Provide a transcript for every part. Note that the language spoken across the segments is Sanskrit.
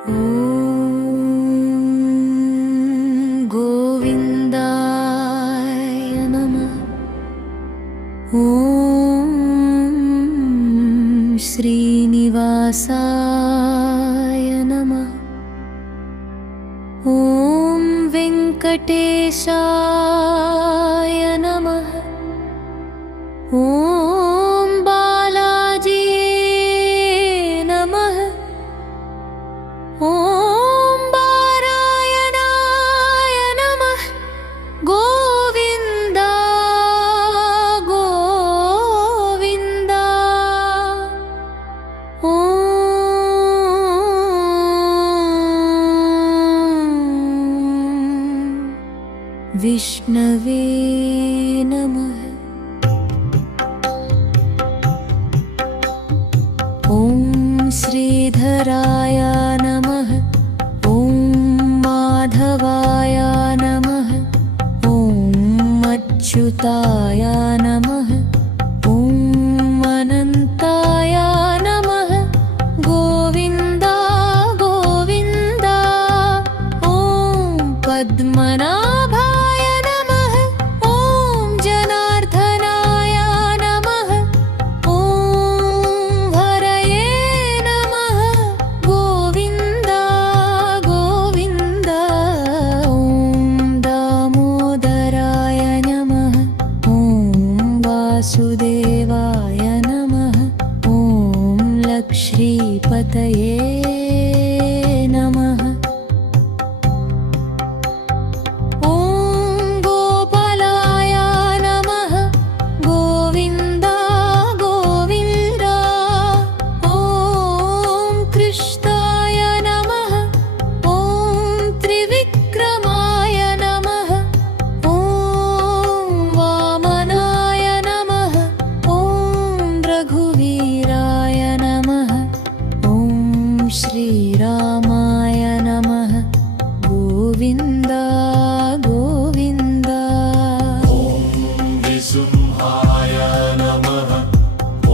ॐ गोविन्दाय नमः। ॐ श्रीनिवासाय नमः। ॐ वेङ्कटेशाय नमः। ॐ बालाजिये नमः। ॐ नारायणाय नमः। गोविन्द गोविन्द। ॐ विष्णवे नमः। ॐ श्रीधराय नमः। ॐ माधवाय नमः। ॐ अच्युताय नमः। ॐ अनन्ताय नमः। गोविन्द गोविन्द। ॐ पद्मनाभाय नमः। ॐ जनार्दनाय नमः। ॐ हरये नमः। गोविन्द गोविन्द। ॐ दामोदराय नमः। ॐ वासुदेवाय नमः। ॐ लक्ष्मीपतये नमः। ॐ गोपालाय नमः। गोविन्द गोविन्द। ॐ कृष्णाय नमः। ॐ त्रिविक्रमाय नमः। ॐ वामनाय नमः। ॐ रघुवीराय नमः। ॐ श्रीरामाय नमः। गोविन्द गोविन्द। विसुंहाय नमः। ॐ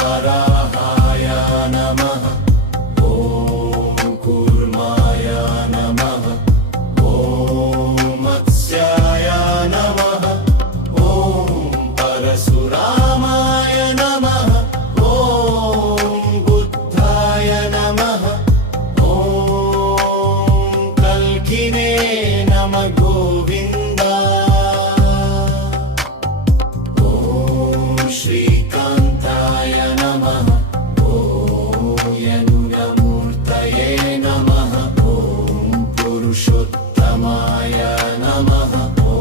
वराहाय नमः। ॐ कूर्माय नमः। ॐ मत्स्याय नमः। ॐ परशुरामाय नमः। ॐ बुद्धाय नमः। ॐ कल्किने नमः। गोविन्द। ॐ श्रीकान्ताय नमः। ॐ यनुरमूर्तये नमः। ॐ पुरुषोत्तमाय नमः। ॐ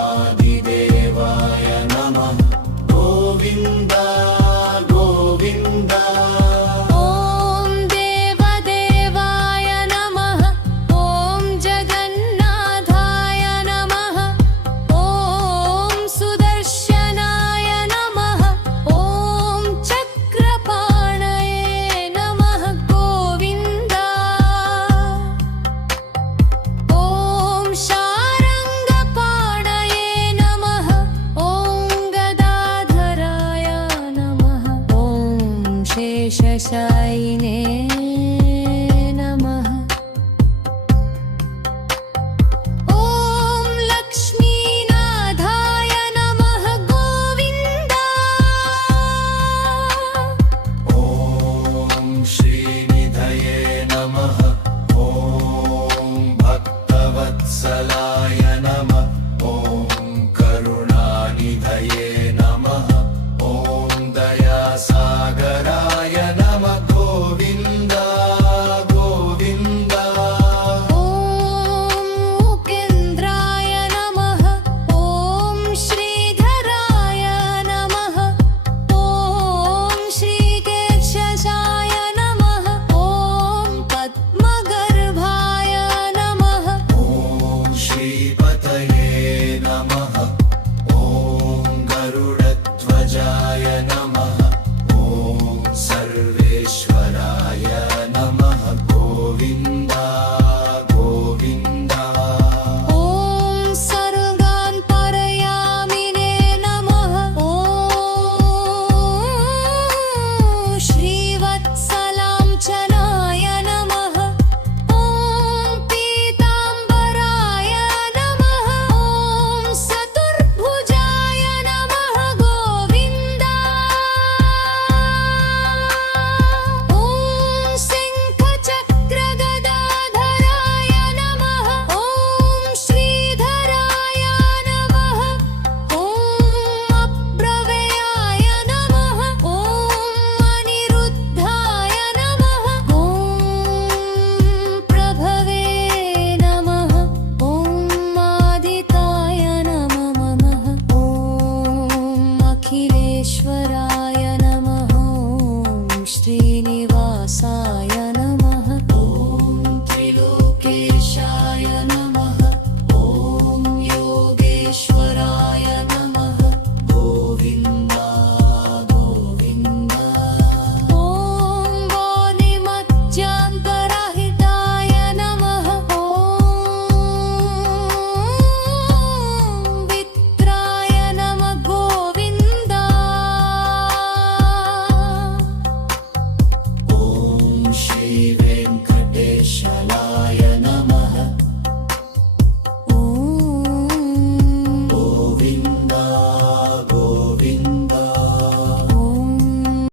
आदिदेवाय नमः। गोविन्द गोविन्द। ॐ देवदेवाय नमः। ॐ जगन्नाथाय नमः। ॐ सुदर्शनाय नमः। ॐ चक्रपाणये नमः। गोविन्द। ॐ शारङ्गपाणये नमः। ॐ गदाधराय नमः। ॐ शेषशायिने नमः। ॐ लक्ष्मीनाथाय नमः। गोविन्द। ॐ श्रीनिधये नमः। ॐ भक्तवत्सलाय नमः। ॐ करुणानिधये नमः। ॐ दयासागराय नमः। गोविन्द श्री